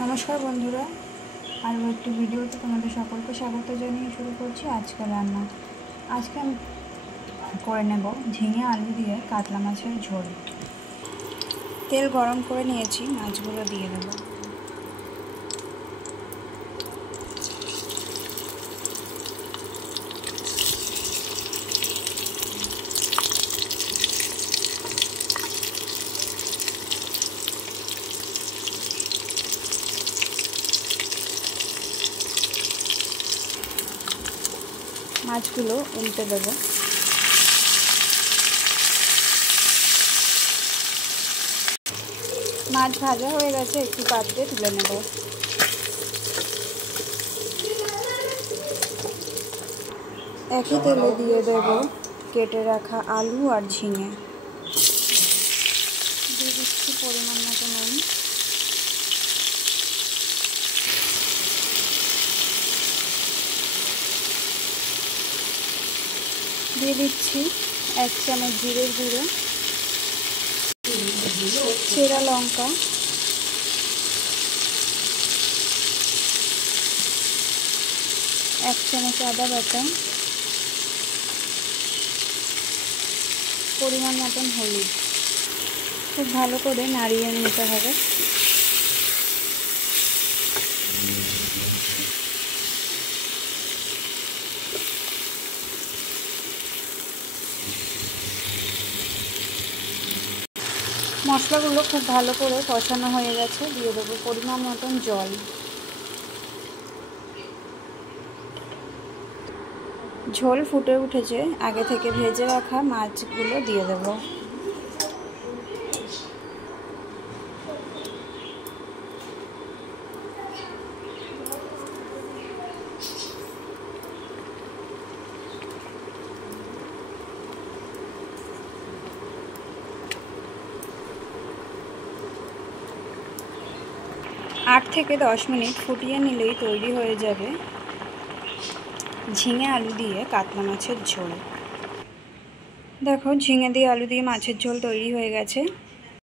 নমস্কার বন্ধুরা, আরও একটি ভিডিওতে তোমাদের সকলকে স্বাগত জানিয়ে শুরু করছি আজকের রান্না। আজকে আমি করে নেব ঝিঙে আলু দিয়ে কাতলা মাছের ঝোল। তেল গরম করে নিয়েছি, মাছগুলো দিয়ে দেব। মাছগুলো উল্টে দেব। মাছ ভাজা হয়ে গেছে, একটি পাত্রে তুলে নেব। একই তেলে দিয়ে দেব কেটে রাখা আলু আর ঝিঙে। দিয়ে দিচ্ছি পরিমাণ মতো নুন। দিয়ে দিচ্ছি 1 চামচ জিরের গুঁড়ো, চেরা লঙ্কা, এক চামচ আদা বাটা, পরিমাণ মতন হলুদ। খুব ভালো করে নাড়িয়ে নিতে হবে। মশলাগুলো খুব ভালো করে কষানো হয়ে গেছে, দিয়ে দেবো পরিমাণ মতন জল। ঝোল ফুটে উঠেছে, আগে থেকে ভেজে রাখা মাছগুলো দিয়ে দেব। আট থেকে 10 মিনিট ফুটিয়ে নিলেই তৈরি হয়ে যাবে ঝিঙে আলু দিয়ে কাতলা মাছের ঝোল। দেখো, ঝিঙে দিয়ে আলু দিয়ে মাছের ঝোল তৈরি হয়ে গেছে।